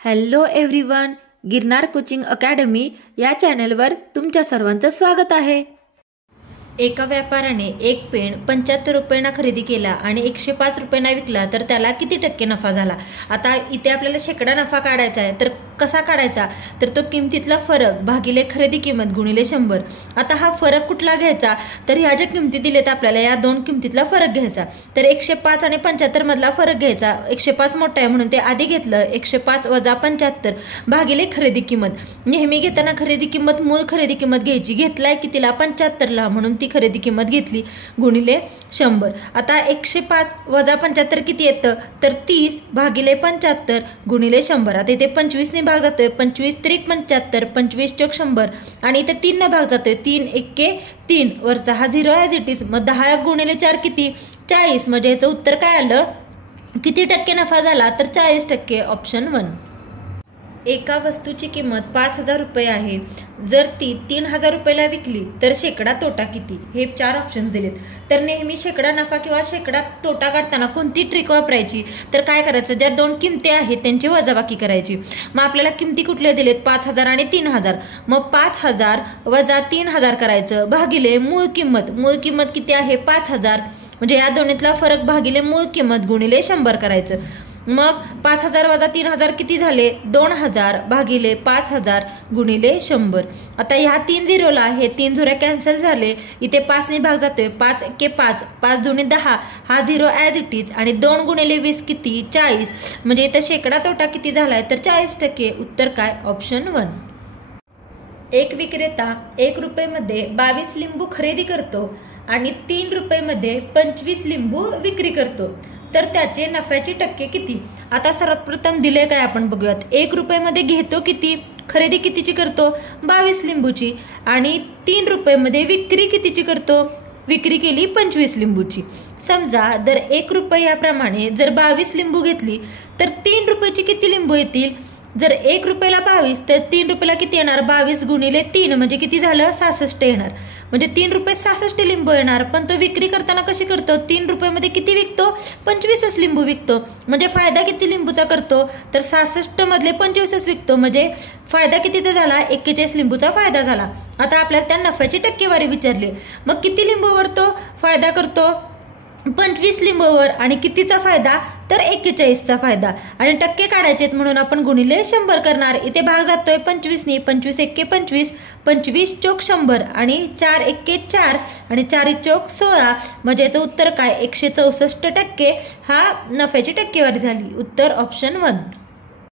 Hello everyone, Girnar coaching academy या चॅनलवर तुमच्या सर्वांचं स्वागत आहे। एका व्यापाऱ्याने एक पेन 75 रुपयांना खरेदी केला आणि 105 रुपयांना विकला तर त्याला किती टक्के नफा झाला। आता इथे आपल्याला शेकडा नफा काढायचा आहे, तर कसा काढायचा, तर तो किमतीतला फरक भागिले खरेदी किंमत गुणिले 100। आता हा फरक कुठला घ्यायचा, तर ह्या ज्या किमती दिलेत आपल्याला या दोन किमतीतला फरक घ्यायचा। तर 105 आणि 75 मधला फरक घ्यायचा। 105 मोठा आहे म्हणून ते आधी घेतलं, 105 वजा 75 भागिले खरेदी किंमत। नेहमी घेताना खरेदी किंमत मूळ खरेदी किंमत घ्यायची, घेतलाय कितीला 75ला म्हणून ती खरेदी किंमत घेतली गुणिले 100। आता 105 वजा 75 किती येतं, तर 30 भागिले 75 गुणिले 100। आता इथे 25 ने भाग जातोय, 25 त्रिक 75, 25 चौक 100 आणि इथे 3 ने भाग जातोय, 3 एक्के 3, वरचा हा 0 ॲज इट इज। मग 10 गुणिले 4 किती 40। म्हणजे याचं उत्तर काय आलं, किती टक्के नफा झाला, तर 40%, ऑप्शन 1। एका वस्तूची किंमत 5000 रुपये आहे, जर ती 3000 रुपयाला विकली तर शेकडा तोटा किती, हे 4 ऑप्शन्स दिलेत। तर नेहमी शेकडा नफा किंवा शेकडा तोटा काढताना कोणती ट्रिक वापरायची, तर काय करायचं, ज्या दोन किमती आहेत त्यांची वजाबाकी करायची। मग आपल्याला किमती कुठल्या दिलेत, 5000 आणि 3000। मग 5000 वजा 3000 करायचं भागिले मूळ किंमत। मूळ किंमत किती आहे 5000, म्हणजे या दोन्हीतला फरक भागिले मूळ किंमत गुणिले 100 करायचं। मग 5000 वजा 3000 किती झाले 2000 भागिले 5000 गुणिले 100। आता ह्या 3 झिरोला हे 3 झिरो कॅन्सल झाले, इथे 5 ने भाग जातोय, 5 एक्के 5, 5 दुणे 10, हा 0 ॲज इट इज आणि 2 गुणिले 20 किती 40। म्हणजे इथे शेकडा तोटा किती झालाय, तर 40%। उत्तर काय, ऑप्शन 1। एक विक्रेता 1 रुपयामध्ये 22 लिंबू खरेदी करतो आणि 3 रुपयामध्ये 25 लिंबू विक्री करतो, तर त्याचे नफ्याची टक्के किती। आता सर्वात प्रथम दिले काय आपण बघूयात। 1 रुपयामध्ये घेतो किती, खरेदी कितीची करतो 22 लिंबूची, आणि 3 रुपयामध्ये विक्री कितीची करतो, विक्री केली 25 लिंबूची। समजा दर 1 रुपयाप्रमाणे जर 22 लिंबू घेतली तर 3 रुपयाची किती लिंबू येतील, जर 1 रुपयाला 22 तर 3 रुपयाला किती येणार, 22 गुणिले 3 म्हणजे किती झालं 66 येणार। म्हणजे 3 रुपये 66 लिंबू येणार। पण तो विक्री करताना कशी करतो, 3 रुपयामध्ये किती विकतो 25 लिंबू विकतो। म्हणजे फायदा किती लिंबूचा करतो, तर 66 मधले 25 विकतो, म्हणजे फायदा कितीचा झाला 41 लिंबूचा फायदा झाला। आता आपल्याला त्या नफ्याची टक्केवारी विचारली, मग किती लिंबूवर तो फायदा करतो 25 लिंबूवर, आणि कितीचा फायदा तर 41चा फायदा, आणि टक्के काढायचे म्हणून आपण गुणिले 100 करणार। इथे भाग जातोय 25 ने, 25 एक्के 25, 25 चौक 100 आणि 4 एक्के 4 आणि 4 चौक 16। म्हणजे याचं उत्तर काय 164% हा नफ्याची टक्केवारी झाली। उत्तर ऑप्शन 1।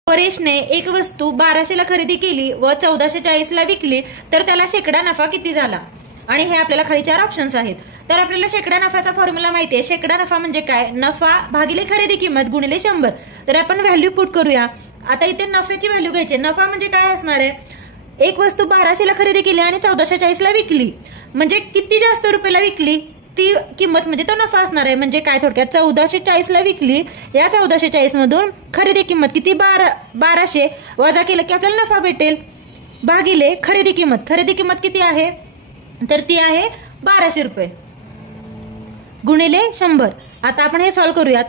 परेशने एक वस्तू 1200ला खरेदी केली व 1440ला विकली तर त्याला शेकडा नफा किती झाला, आणि हे आपल्याला खाली 4 ऑप्शन्स आहेत। तर आपल्याला शेकडा नफ्याचा फॉर्म्युला माहिती आहे। शेकडा नफा म्हणजे काय, नफा भागिले खरेदी किंमत गुणिले 100। तर आपण व्हॅल्यू पुट करूया। आता इथे नफ्याची व्हॅल्यू घ्यायची। नफा म्हणजे काय असणार आहे, एक वस्तू 1200ला खरेदी केली आणि 1440ला विकली, म्हणजे किती जास्त रुपयाला विकली ती किंमत म्हणजे तो नफा असणार आहे। म्हणजे काय, थोडक्यात 1440ला विकली, या 1440 मधून खरेदी किंमत किती 1200 वजा केलं की आपल्याला नफा भेटेल, भागिले खरेदी किंमत। खरेदी किंमत किती आहे, तर ती आहे 1200 रुपये गुणिले 100। आता आपण हे सॉल्व करूयात।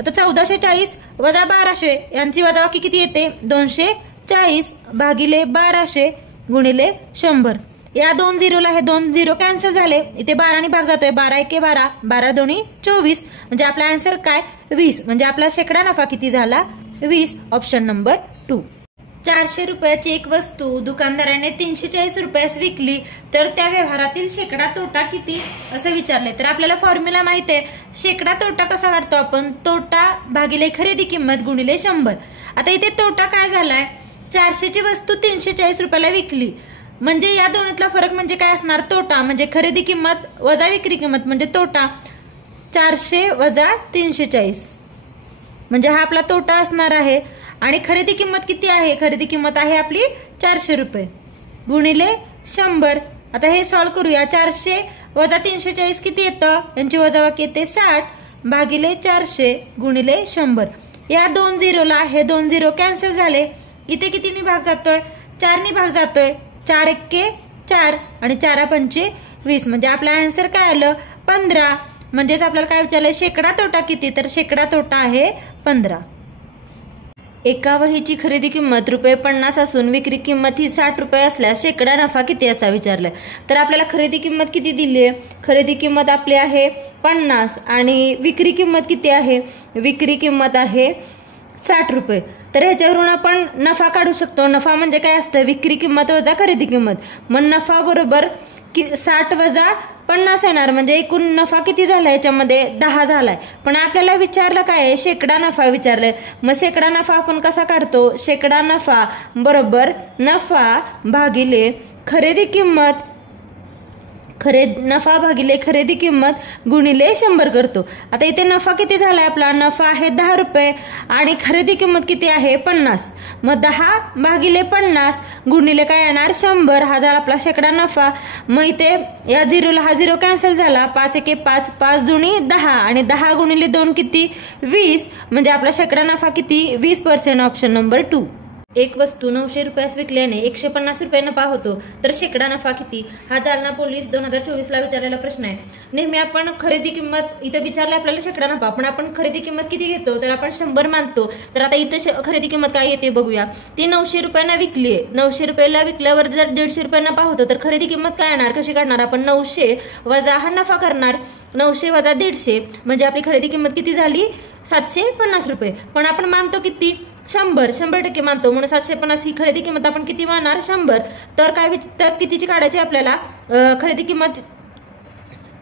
आता 1440 वजा 1200 यांची वजाबाकी किती येते 240 भागिले 1200 गुणिले 100। या 2 झिरोला हे 2 झिरो कॅन्सल झाले, इथे 12 ने भाग जातोय, 12 एक्के 12, 12 दोन्ही 24, म्हणजे आपला आन्सर काय 20। म्हणजे आपला शेकडा नफा किती झाला 20, ऑप्शन नंबर 2। 400 रुपयाची एक वस्तू दुकानदाराने 340 रुपयास विकली तर त्या व्यवहारातील शेकडा तोटा किती असं विचारले। तर आपल्याला फॉर्म्युला माहिती आहे, शेकडा तोटा कसा काढतो आपण, तोटा भागिले खरेदी किंमत गुणिले 100। आता इथे तोटा काय झालाय, 400ची वस्तू 340 रुपयाला विकली, म्हणजे या दोन्हीतला फरक म्हणजे काय असणार तोटा, म्हणजे खरेदी किंमत वजा विक्री किंमत म्हणजे तोटा। 400 वजा 340 म्हणजे हा आपला तोटा असणार आहे, आणि खरेदी किंमत किती आहे, खरेदी किंमत आहे आपली 400 रुपये गुणिले 100। आता हे सॉल्व करूया। 400 वजा 340 किती येतं, यांची वजाबाकी येते 60 भागिले 400 गुणिले 100। या 2 झिरोला हे 2 झिरो कॅन्सल झाले, इथे कितीने भाग जातोय 4 ने भाग जातोय, 4 एक्के 4 आणि 4 पंचे 20। म्हणजे आपला आन्सर काय आलं 15। म्हणजेच आपल्याला काय विचारलंय शेकडा तोटा किती, तर शेकडा तोटा आहे 15। एका वहीची खरेदी किंमत ₹50 असून विक्री किंमत ही ₹60 असल्यास शेकडा नफा किती असा विचारलाय। तर आपल्याला खरेदी किंमत किती दिली आहे? खरेदी किंमत आपली आहे 50 आणि विक्री किंमत किती आहे? विक्री किंमत आहे ₹60। तर ह्याच्यावरून आपण नफा काढू शकतो। नफा म्हणजे काय असतं? विक्री किंमत वजा खरेदी किंमत। मग नफा बरोबर 60 वजा 50 येणार, म्हणजे एकूण नफा किती झाला? याच्यामध्ये 10 झालाय। पण आपल्याला विचारलं काय आहे? शेकडा नफा विचारलाय। मग शेकडा नफा आपण कसा काढतो? शेकडा नफा बरोबर नफा भागिले खरेदी किंमत, नफा भागिले खरेदी किंमत गुणिले 100 करतो। आता इथे नफा किती झालाय आपला? नफा आहे ₹10 आणि खरेदी किंमत किती आहे? 50। मग 10 भागिले 50 गुणिले काय येणार? 100। हा झाला आपला शेकडा नफा। मग इथे या झिरोला हा झिरो कॅन्सल झाला। 5 एके 5, 5 दुनी 10 आणि 10 गुणिले 2 किती? 20। म्हणजे आपला शेकडा नफा किती? 20%। Option number 2। एक वस्तू ₹900 विकल्याने ₹150 नफा होतो, तर शेकडा नफा किती? हा जालना पोलीस 2024 विचारलेला प्रश्न आहे। नेहमी आपण खरेदी किंमत इथं विचारलं आपल्याला शेकडा नफा, पण आपण खरेदी किंमत किती घेतो? तर आपण 100 मानतो। तर आता इथं खरेदी किंमत काय येते बघूया। ती ₹900 विकली आहे। ₹900 विकल्यावर जर ₹150 नफा होतो, तर खरेदी किंमत काय येणार? कशी काढणार आपण? 900 वजा हा नफा करणार। 900 वजा 150 म्हणजे आपली खरेदी किंमत किती झाली? ₹750। पण आपण मानतो किती? 100% मानतो, म्हणून 750 ही खरेदी किंमत आपण किती मानणार? 100। तर तर कितीची काढायची आपल्याला? खरेदी किंमत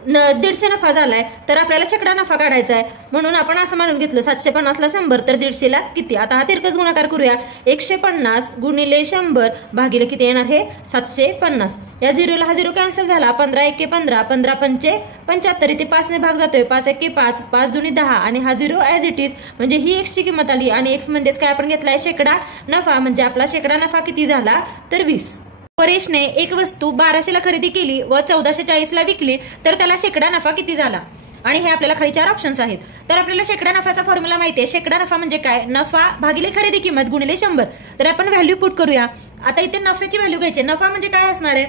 150 नफा झालाय, तर आपल्याला शेकडा नफा काढायचा आहे। म्हणून आपण असं मानून घेतलं 750ला 100 तर 150ला किती? आता हा तिरकस गुणाकार करूया। 150 गुणिले 100 भागिले किती येणार? हे 750। या झिरोला हा झिरो कॅन्सल झाला। 15 एके 15, 15 पंचे 75। इथे 5 ने भाग जातोय। 5 एके 5, 5 दुनी 10 आणि हा झिरो ॲज इट इज, म्हणजे ही x ची किंमत आली आणि x म्हणजेच काय आपण घेतलाय? शेकडा नफा। म्हणजे आपला शेकडा नफा किती झाला? तर 20। परेशने एक वस्तू 1200ला खरेदी केली व 1440ला विकली, तर त्याला शेकडा नफा किती झाला? आणि हे आपल्याला खाली 4 ऑप्शन्स आहेत। तर आपल्याला शेकडा नफ्याचा फॉर्म्युला माहिती आहे। शेकडा नफा म्हणजे काय? नफा भागिले खरेदी किंमत गुणिले 100। तर आपण व्हॅल्यू पुट करूया। आता इथे नफ्याची व्हॅल्यू घ्यायची। नफा म्हणजे काय असणार आहे?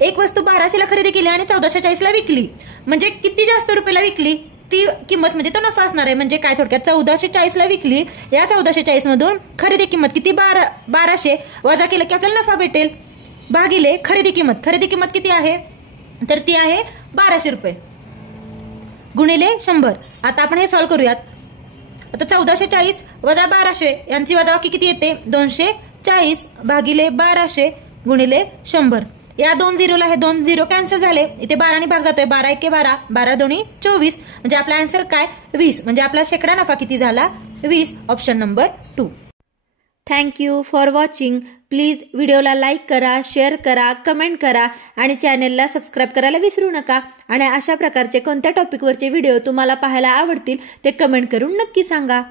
एक वस्तू 1200ला खरेदी केली आणि 1440ला विकली, म्हणजे किती जास्त रुपयाला विकली ती किंमत म्हणजे तो नफा असणार आहे। म्हणजे काय? थोडक्यात 1440ला विकली, या 1440 मधून खरेदी किंमत किती? 1200 वजा केलं की आपल्याला नफा भेटेल, भागिले खरेदी किंमत। खरेदी किंमत किती आहे? तर ती आहे ₹1200 गुणिले 100। आता आपण हे सॉल्व्ह करूयात। आता 1440 वजा 1200 यांची वजाबाकी किती येते? 240 भागिले 1200 गुणिले 100। या 2 झिरोला हे 2 झिरो कॅन्सल झाले। इथे 12 ने भाग जातोय। 12 एके 12, 12 दोन्ही 24, म्हणजे आपला आन्सर काय? 20। म्हणजे आपला शेकडा नफा किती झाला? 20। Option number 2। Thank you for watching. Please व्हिडिओला लाईक करा, शेअर करा, कमेंट करा आणि चॅनेलला सबस्क्राईब करायला विसरू नका। आणि अशा प्रकारचे कोणत्या टॉपिकवरचे व्हिडिओ तुम्हाला पाहायला आवडतील ते कमेंट करून नक्की सांगा।